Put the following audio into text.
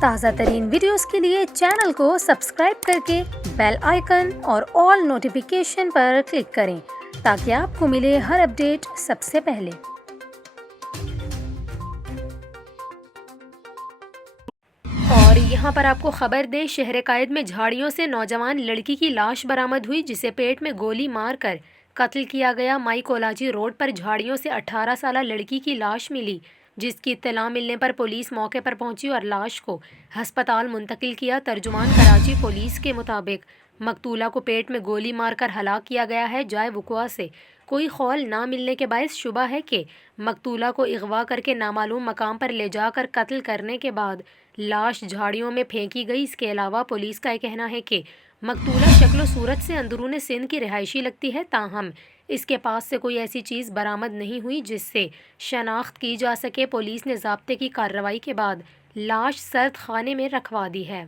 تازہ ترین ویڈیوز کے لیے چینل کو سبسکرائب کر کے بیل آئیکن اور آل نوٹیفیکیشن پر کلک کریں تاکہ آپ کو ملے ہر اپڈیٹ سب سے پہلے۔ اور یہاں پر آپ کو خبر دیں، شہر قائد میں جھاڑیوں سے نوجوان لڑکی کی لاش برآمد ہوئی جسے پیٹ میں گولی مار کر قتل کیا گیا۔ مائی کولاجی روڈ پر جھاڑیوں سے 18 سالہ لڑکی کی لاش ملی، جس کی اطلاع ملنے پر پولیس موقع پر پہنچی اور لاش کو ہسپتال منتقل کیا۔ ترجمان کراچی پولیس کے مطابق مقتولہ کو پیٹ میں گولی مار کر ہلاک کیا گیا ہے۔ جائے وقوع سے کوئی خول نہ ملنے کے باعث شبہ ہے کہ مقتولہ کو اغوا کر کے نامعلوم مقام پر لے جا کر قتل کرنے کے بعد لاش جھاڑیوں میں پھینکی گئی۔ اس کے علاوہ پولیس کا یہ کہنا ہے کہ مقتولہ شکل و صورت سے اندرون سندھ کی رہائشی لگتی ہے، تاہم اس کے پاس سے کوئی ایسی چیز برآمد نہیں ہوئی جس سے شناخت کی جا سکے۔ پولیس نے ضابطے کی کارروائی کے بعد لاش سرد خانے میں رکھوا دی ہے۔